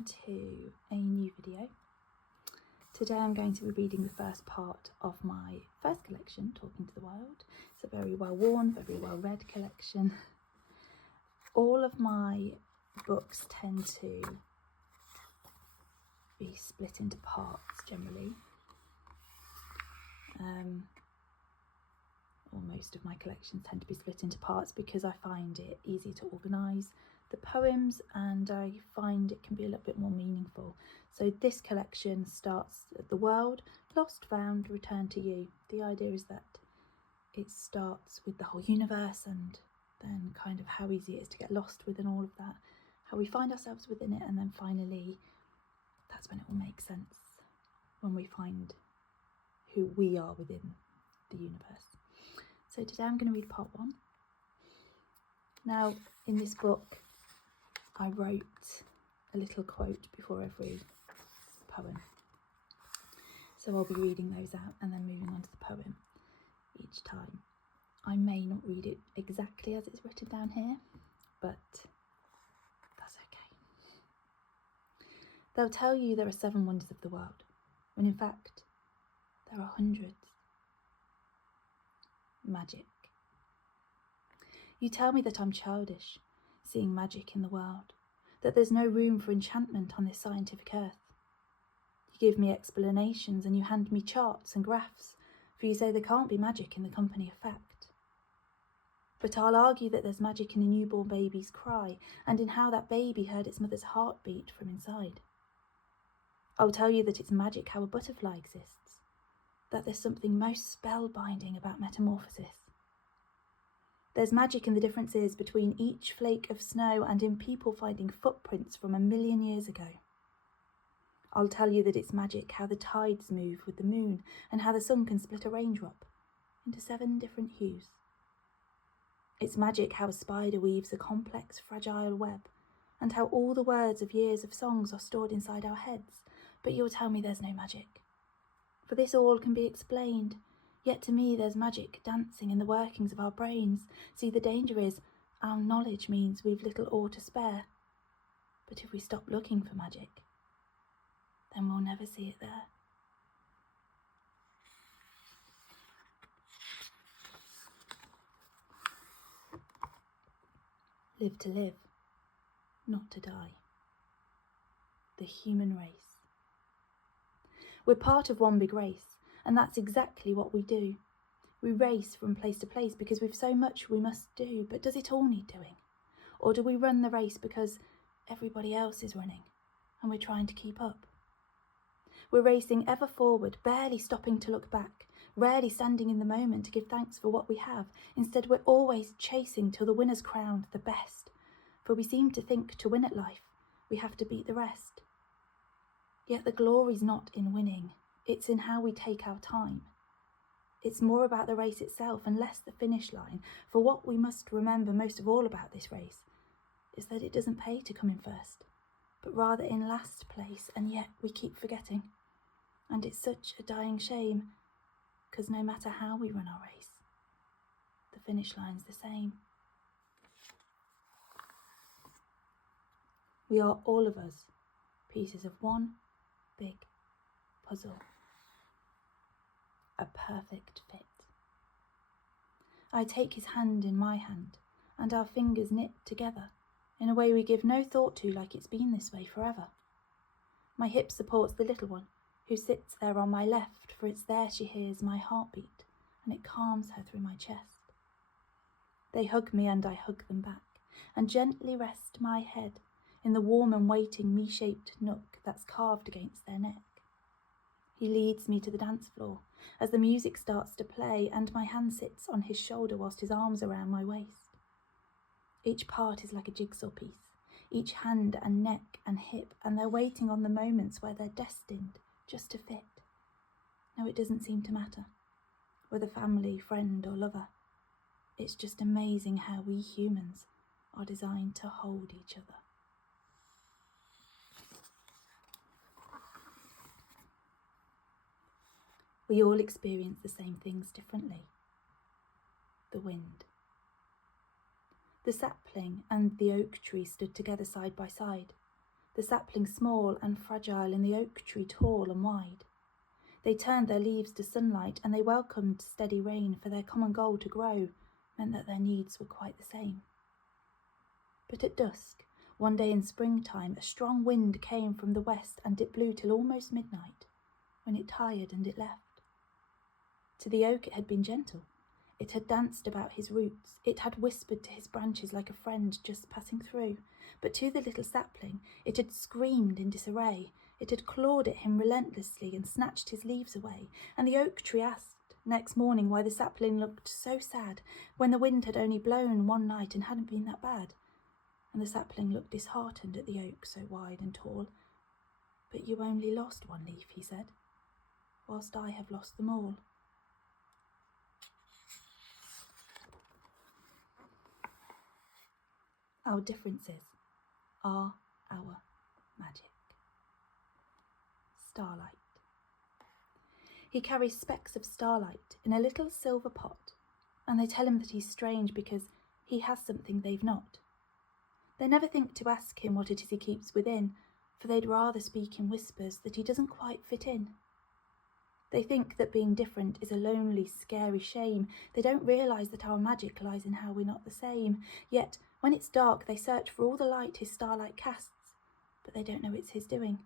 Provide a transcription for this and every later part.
welcome to a new video. Today I'm going to be reading the first part of my first collection, Talking to the Wild. It's a very well worn, very well read collection. All of my books tend to be split into parts generally. Or most of my collections tend to be split into parts because I find it easy to organise the poems, and I find it can be a little bit more meaningful. So this collection starts at the world, lost, found, return to you. The idea is that it starts with the whole universe and then kind of how easy it is to get lost within all of that, how we find ourselves within it, and then finally that's when it will make sense, when we find who we are within the universe. So today I'm going to read part 1. Now, in this book, I wrote a little quote before every poem. So I'll be reading those out and then moving on to the poem each time. I may not read it exactly as it's written down here, but that's okay. They'll tell you there are 7 wonders of the world, when in fact there are hundreds. Magic. You tell me that I'm childish, seeing magic in the world, that there's no room for enchantment on this scientific earth. You give me explanations and you hand me charts and graphs, for you say there can't be magic in the company of fact. But I'll argue that there's magic in a newborn baby's cry and in how that baby heard its mother's heartbeat from inside. I'll tell you that it's magic how a butterfly exists, that there's something most spellbinding about metamorphosis. There's magic in the differences between each flake of snow and in people finding footprints from 1,000,000 years ago. I'll tell you that it's magic how the tides move with the moon and how the sun can split a raindrop into 7 different hues. It's magic how a spider weaves a complex, fragile web and how all the words of years of songs are stored inside our heads, but you'll tell me there's no magic. For this all can be explained, yet to me there's magic dancing in the workings of our brains. See, the danger is our knowledge means we've little or to spare. But if we stop looking for magic, then we'll never see it there. Live to live, not to die. The human race. We're part of one big race, and that's exactly what we do. We race from place to place because we've so much we must do, but does it all need doing? Or do we run the race because everybody else is running and we're trying to keep up? We're racing ever forward, barely stopping to look back, rarely standing in the moment to give thanks for what we have. Instead, we're always chasing till the winner's crowned the best, for we seem to think to win at life, we have to beat the rest. Yet the glory's not in winning, it's in how we take our time. It's more about the race itself and less the finish line, for what we must remember most of all about this race is that it doesn't pay to come in first, but rather in last place, and yet we keep forgetting. And it's such a dying shame, because no matter how we run our race, the finish line's the same. We are all of us pieces of one big puzzle. A perfect fit. I take his hand in my hand, and our fingers knit together in a way we give no thought to, like it's been this way forever. My hip supports the little one, who sits there on my left, for it's there she hears my heartbeat, and it calms her through my chest. They hug me and I hug them back, and gently rest my head in the warm and waiting me-shaped nook that's carved against their neck. He leads me to the dance floor as the music starts to play, and my hand sits on his shoulder whilst his arms around my waist. Each part is like a jigsaw piece, each hand and neck and hip, and they're waiting on the moments where they're destined just to fit. No, it doesn't seem to matter, whether family, friend or lover. It's just amazing how we humans are designed to hold each other. We all experience the same things differently. The wind. The sapling and the oak tree stood together side by side. the sapling small and fragile and the oak tree tall and wide. They turned their leaves to sunlight and they welcomed steady rain, for their common goal to grow meant that their needs were quite the same. But at dusk, one day in springtime, a strong wind came from the west and it blew till almost midnight, when it tired and it left. To the oak it had been gentle. It had danced about his roots. It had whispered to his branches like a friend just passing through. But to the little sapling it had screamed in disarray. It had clawed at him relentlessly and snatched his leaves away. And the oak tree asked next morning why the sapling looked so sad when the wind had only blown one night and hadn't been that bad. And the sapling looked disheartened at the oak so wide and tall. "But you only lost one leaf," he said, "whilst I have lost them all." Our differences are our magic. Starlight. He carries specks of starlight in a little silver pot, and they tell him that he's strange because he has something they've not. They never think to ask him what it is he keeps within, for they'd rather speak in whispers that he doesn't quite fit in. They think that being different is a lonely, scary shame. They don't realise that our magic lies in how we're not the same. Yet, when it's dark, they search for all the light his starlight casts, but they don't know it's his doing,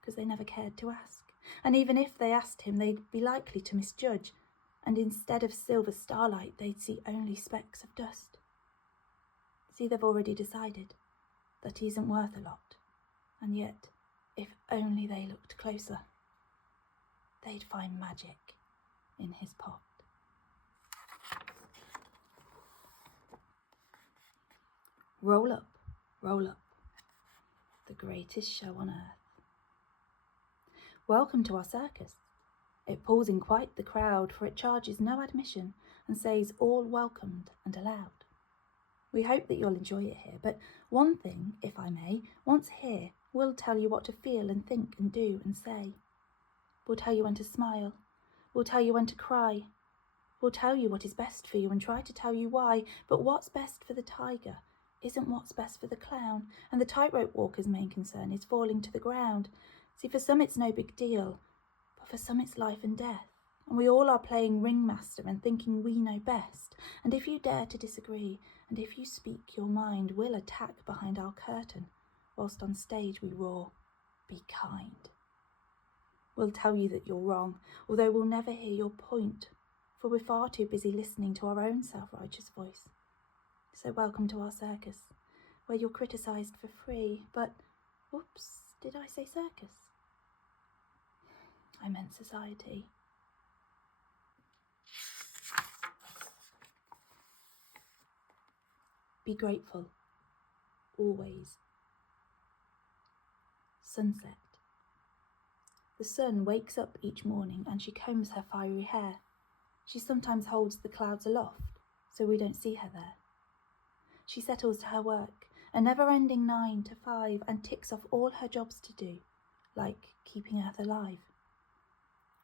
because they never cared to ask. And even if they asked him, they'd be likely to misjudge, and instead of silver starlight, they'd see only specks of dust. See, they've already decided that he isn't worth a lot, and yet, if only they looked closer, they'd find magic in his pot. Roll up, the greatest show on earth. Welcome to our circus. It pulls in quite the crowd, for it charges no admission and says all welcomed and allowed. We hope that you'll enjoy it here, but one thing, if I may, once here, we'll tell you what to feel and think and do and say. We'll tell you when to smile. We'll tell you when to cry. We'll tell you what is best for you and try to tell you why. But what's best for the tiger isn't what's best for the clown, and the tightrope walker's main concern is falling to the ground. See, for some it's no big deal, but for some it's life and death. And we all are playing ringmaster and thinking we know best. And if you dare to disagree, and if you speak your mind, we'll attack behind our curtain, whilst on stage we roar, "Be kind." We'll tell you that you're wrong, although we'll never hear your point, for we're far too busy listening to our own self-righteous voice. So welcome to our circus, where you're criticised for free, but, whoops, did I say circus? I meant society. Be grateful, always. Sunset. The sun wakes up each morning and she combs her fiery hair. She sometimes holds the clouds aloft, so we don't see her there. She settles to her work, a never-ending 9 to 5, and ticks off all her jobs to do, like keeping Earth alive.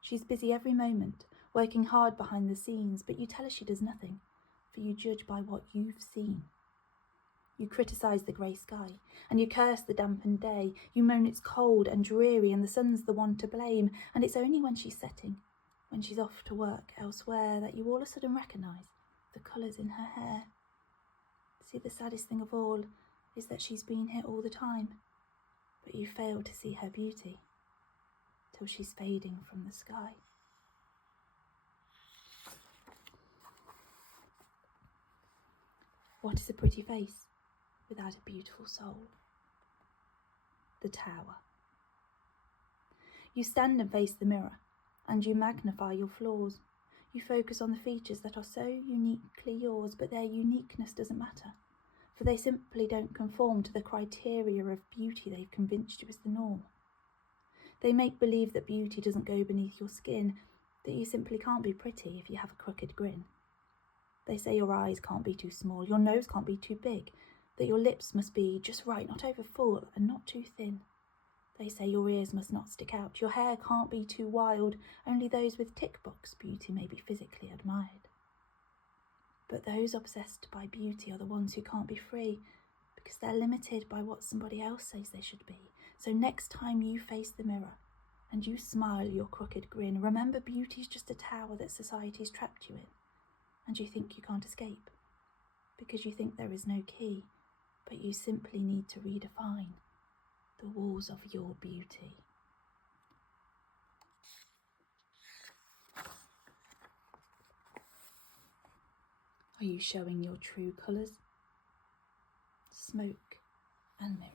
She's busy every moment, working hard behind the scenes, but you tell her she does nothing, for you judge by what you've seen. You criticise the grey sky, and you curse the dampened day. You moan it's cold and dreary and the sun's the one to blame, and it's only when she's setting, when she's off to work elsewhere, that you all of a sudden recognise the colours in her hair. See, the saddest thing of all is that she's been here all the time, but you fail to see her beauty till she's fading from the sky. What is a pretty face without a beautiful soul? The tower. You stand and face the mirror, and you magnify your flaws. You focus on the features that are so uniquely yours, but their uniqueness doesn't matter, for they simply don't conform to the criteria of beauty they've convinced you is the norm. They make believe that beauty doesn't go beneath your skin, that you simply can't be pretty if you have a crooked grin. They say your eyes can't be too small, your nose can't be too big, that your lips must be just right, not over full and not too thin. They say your ears must not stick out, your hair can't be too wild, only those with tick-box beauty may be physically admired. But those obsessed by beauty are the ones who can't be free, because they're limited by what somebody else says they should be. So next time you face the mirror and you smile your crooked grin, remember beauty's just a tower that society's trapped you in, and you think you can't escape because you think there is no key, but you simply need to redefine the walls of your beauty. Are you showing your true colours? Smoke and mirrors.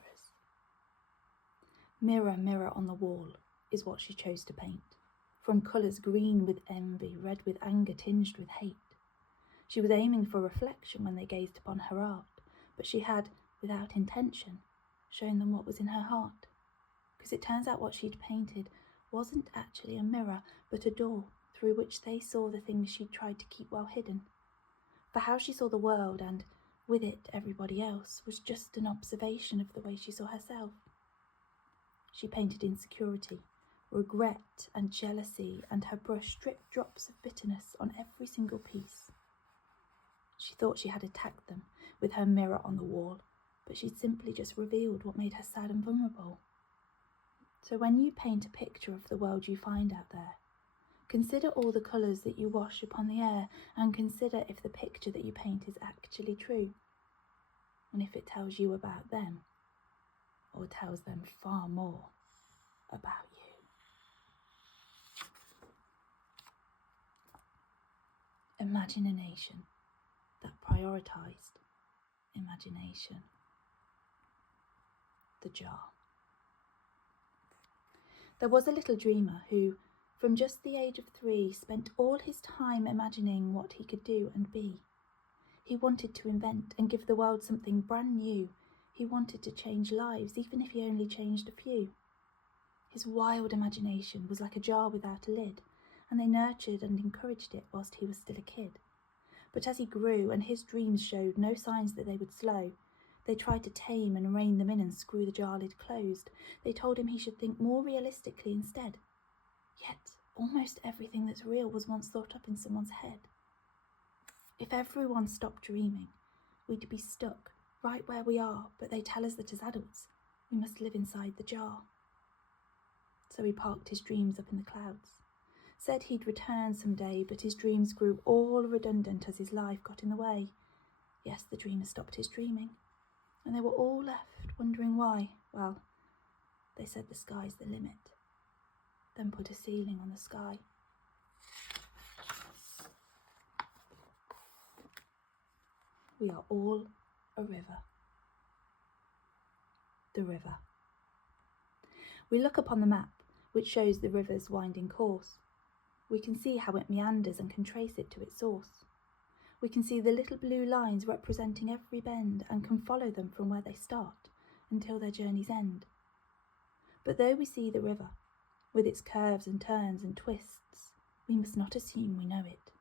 Mirror, mirror on the wall is what she chose to paint, from colours green with envy, red with anger, tinged with hate. She was aiming for reflection when they gazed upon her art, but she had, without intention, shown them what was in her heart. Because it turns out what she'd painted wasn't actually a mirror, but a door through which they saw the things she'd tried to keep well hidden. For how she saw the world, and with it everybody else, was just an observation of the way she saw herself. She painted insecurity, regret and jealousy, and her brush dripped drops of bitterness on every single piece. She thought she had attacked them with her mirror on the wall, but she'd simply just revealed what made her sad and vulnerable. So when you paint a picture of the world you find out there, consider all the colours that you wash upon the air, and consider if the picture that you paint is actually true, and if it tells you about them, or tells them far more about you. Imagine a nation that prioritised imagination. The jar. There was a little dreamer who, from just the age of 3, spent all his time imagining what he could do and be. He wanted to invent and give the world something brand new. He wanted to change lives, even if he only changed a few. His wild imagination was like a jar without a lid, and they nurtured and encouraged it whilst he was still a kid. But as he grew and his dreams showed no signs that they would slow, they tried to tame and rein them in and screw the jar lid closed. They told him he should think more realistically instead. Yet almost everything that's real was once thought up in someone's head. If everyone stopped dreaming, we'd be stuck right where we are, but they tell us that as adults, we must live inside the jar. So he parked his dreams up in the clouds, said he'd return someday, but his dreams grew all redundant as his life got in the way. Yes, the dreamer stopped his dreaming, and they were all left wondering why. Well, they said the sky's the limit, then put a ceiling on the sky. We are all a river. The river. We look upon the map, which shows the river's winding course. We can see how it meanders and can trace it to its source. We can see the little blue lines representing every bend and can follow them from where they start until their journey's end. But though we see the river, with its curves and turns and twists, we must not assume we know it,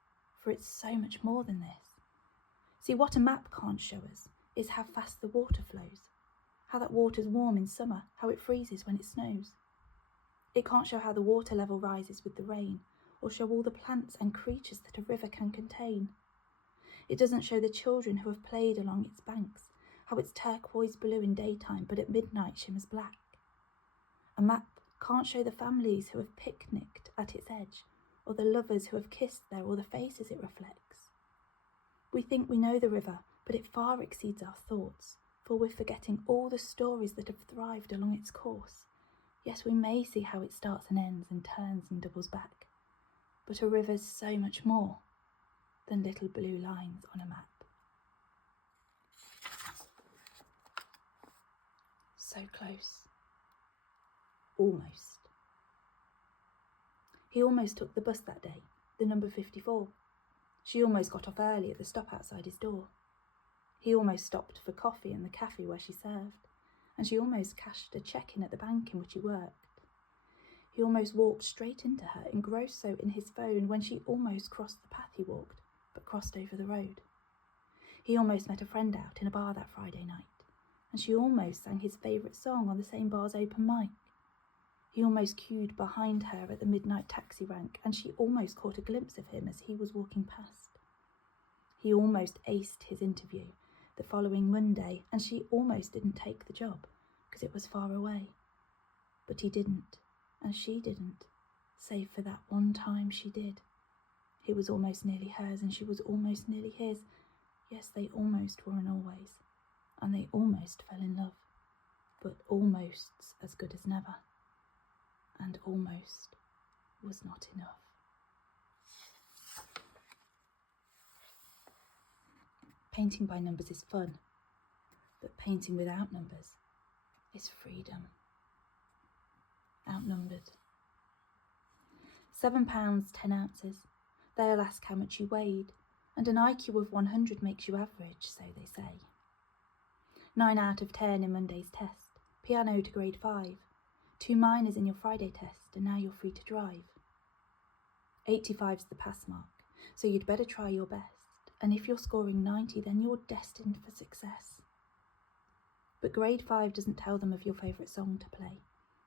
for it's so much more than this. See, what a map can't show us is how fast the water flows, how that water's warm in summer, how it freezes when it snows. It can't show how the water level rises with the rain, or show all the plants and creatures that a river can contain. It doesn't show the children who have played along its banks, how it's turquoise blue in daytime but at midnight shimmers black. A map can't show the families who have picnicked at its edge, or the lovers who have kissed there, or the faces it reflects. We think we know the river, but it far exceeds our thoughts, for we're forgetting all the stories that have thrived along its course. Yes, we may see how it starts and ends and turns and doubles back, but a river's so much more than little blue lines on a map. So close. Almost. He almost took the bus that day, the number 54. She almost got off early at the stop outside his door. He almost stopped for coffee in the cafe where she served, and she almost cashed a cheque in at the bank in which he worked. He almost walked straight into her, engrossed so in his phone, when she almost crossed the path he walked, but crossed over the road. He almost met a friend out in a bar that Friday night, and she almost sang his favourite song on the same bar's open mic. He almost queued behind her at the midnight taxi rank, and she almost caught a glimpse of him as he was walking past. He almost aced his interview, the following Monday, and she almost didn't take the job because it was far away. But he didn't, and she didn't, save for that one time she did. He was almost nearly hers, and she was almost nearly his. Yes, they almost were an always, and they almost fell in love, but almost's as good as never, and almost was not enough. Painting by numbers is fun, but painting without numbers is freedom. Outnumbered. £7, 10 ounces. They'll ask how much you weighed, and an IQ of 100 makes you average, so they say. 9 out of 10 in Monday's test. Piano to grade 5. 2 minors in your Friday test, and now you're free to drive. 85's the pass mark, so you'd better try your best. And if you're scoring 90, then you're destined for success. But grade 5 doesn't tell them of your favourite song to play,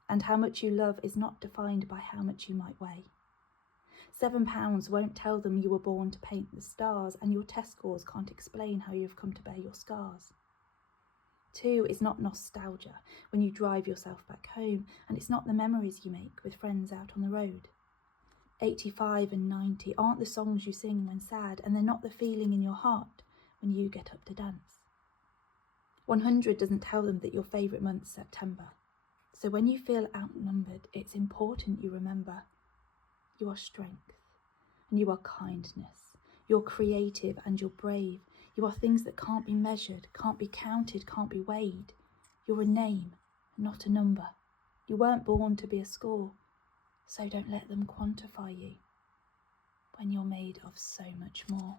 and how much you love is not defined by how much you might weigh. £7 won't tell them you were born to paint the stars, and your test scores can't explain how you've come to bear your scars. 2 is not nostalgia when you drive yourself back home, and it's not the memories you make with friends out on the road. 85 and 90 aren't the songs you sing when sad, and they're not the feeling in your heart when you get up to dance. 100 doesn't tell them that your favourite month's September. So when you feel outnumbered, it's important you remember you are strength, and you are kindness, you're creative and you're brave. You are things that can't be measured, can't be counted, can't be weighed. You're a name, not a number. You weren't born to be a score, so don't let them quantify you when you're made of so much more.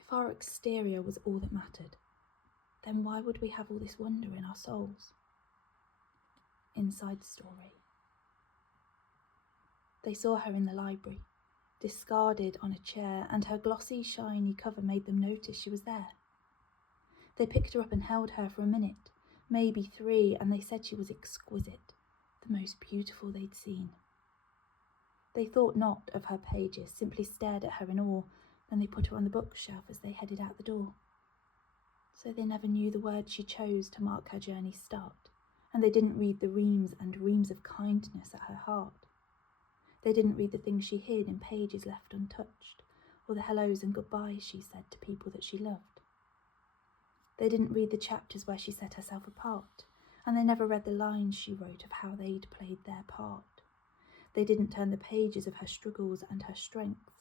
If our exterior was all that mattered, then why would we have all this wonder in our souls? Inside story. They saw her in the library, discarded on a chair, and her glossy, shiny cover made them notice she was there. They picked her up and held her for a minute, maybe 3, and they said she was exquisite, the most beautiful they'd seen. They thought not of her pages, simply stared at her in awe. Then they put her on the bookshelf as they headed out the door. So they never knew the words she chose to mark her journey's start, and they didn't read the reams and reams of kindness at her heart. They didn't read the things she hid in pages left untouched, or the hellos and goodbyes she said to people that she loved. They didn't read the chapters where she set herself apart, and they never read the lines she wrote of how they'd played their part. They didn't turn the pages of her struggles and her strengths,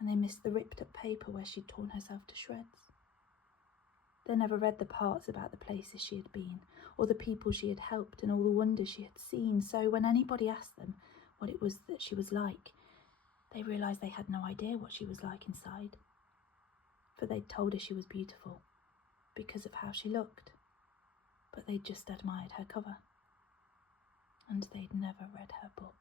and they missed the ripped-up paper where she'd torn herself to shreds. They never read the parts about the places she had been, or the people she had helped, and all the wonders she had seen, so when anybody asked them what it was that she was like, they realised they had no idea what she was like inside. For they'd told her she was beautiful, because of how she looked, but they'd just admired her cover, and they'd never read her book.